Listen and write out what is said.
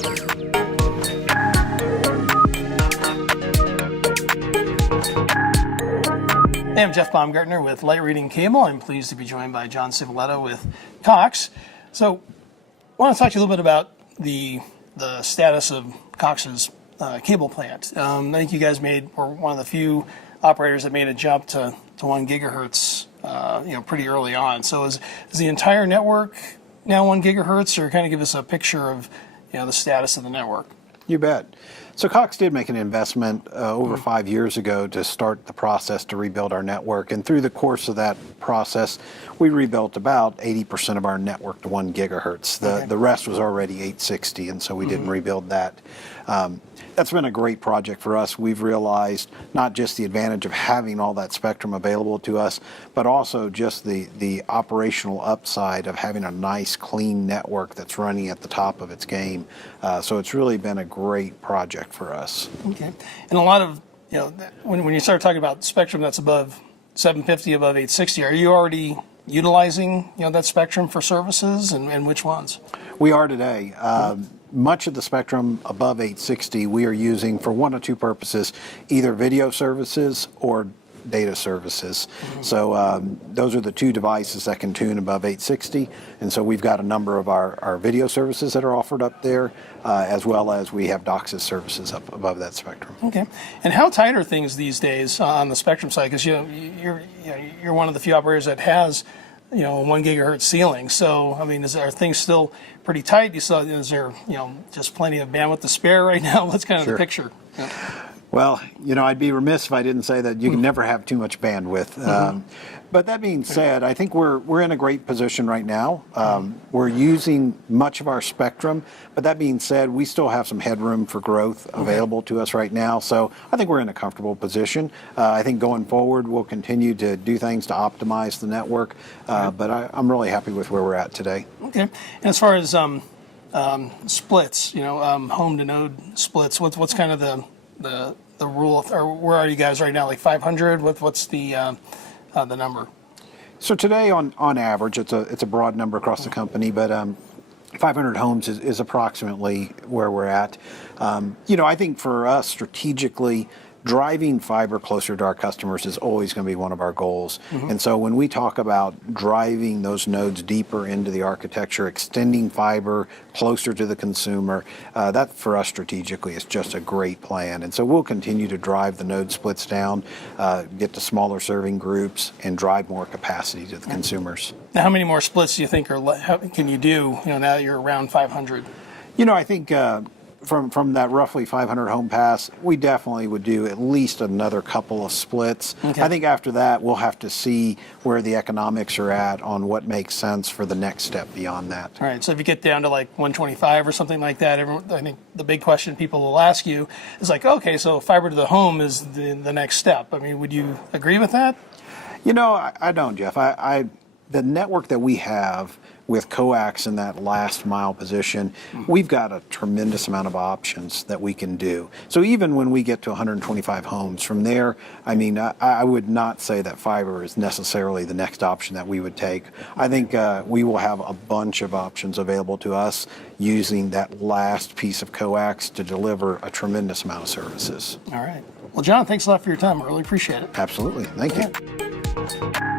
Hey, I'm Jeff Baumgartner with Light Reading Cable. I'm pleased to be joined by John Civiletto with Cox. So I want to talk to you a little bit about the status of Cox's cable plant. I think you guys were one of the few operators that made a jump to 1 gigahertz pretty early on. So is the entire network now 1 gigahertz, or kind of give us a picture of the status of the network? You bet. So Cox did make an investment over 5 years ago to start the process to rebuild our network. And through the course of that process, we rebuilt about 80% of our network to 1 gigahertz. The rest was already 860, and so we didn't rebuild that. That's been a great project for us. We've realized not just the advantage of having all that spectrum available to us, but also just the operational upside of having a nice, clean network that's running at the top of its game. So it's really been a great project for us. Okay. And a lot of, when you start talking about spectrum that's above 750, above 860, are you already utilizing, that spectrum for services, and which ones? We are today. Much of the spectrum above 860 we are using for one of two purposes, either video services or data services. So those are the two devices that can tune above 860, and so we've got a number of our video services that are offered up there, as well as we have DOCSIS services up above that spectrum. Okay. And how tight are things these days on the spectrum side? Because you're one of the few operators that has 1 gigahertz ceiling. So, I mean, are things still pretty tight? Is there, just plenty of bandwidth to spare right now? What's kind of the picture? Yeah. Well, I'd be remiss if I didn't say that you can never have too much bandwidth. But that being said, I think we're in a great position right now. We're using much of our spectrum, but that being said, we still have some headroom for growth available to us right now. So I think we're in a comfortable position. I think going forward, we'll continue to do things to optimize the network, but I'm really happy with where we're at today. Okay. And as far as splits, home to node splits, what's kind of the rule, or where are you guys right now? Like 500? What's the number? So today, on average, it's a broad number across the company, but 500 homes is approximately where we're at. I think for us strategically, driving fiber closer to our customers is always going to be one of our goals. And so when we talk about driving those nodes deeper into the architecture, extending fiber closer to the consumer, that for us strategically is just a great plan. And so we'll continue to drive the node splits down, get to smaller serving groups, and drive more capacity to the consumers. Now, how many more splits do you think can you do, now that you're around 500? I think from that roughly 500 home pass, we definitely would do at least another couple of splits. I think after that, we'll have to see where the economics are at on what makes sense for the next step beyond that. All right, so if you get down to like 125 or something like that, I think the big question people will ask you is like, okay, so fiber to the home is the next step. I mean, would you agree with that? I don't, Jeff. The network that we have with coax in that last mile position, we've got a tremendous amount of options that we can do. So even when we get to 125 homes from there, I mean, I would not say that fiber is necessarily the next option that we would take. I think we will have a bunch of options available to us using that last piece of coax to deliver a tremendous amount of services. All right. Well, John, thanks a lot for your time. I really appreciate it. Absolutely. Thank you.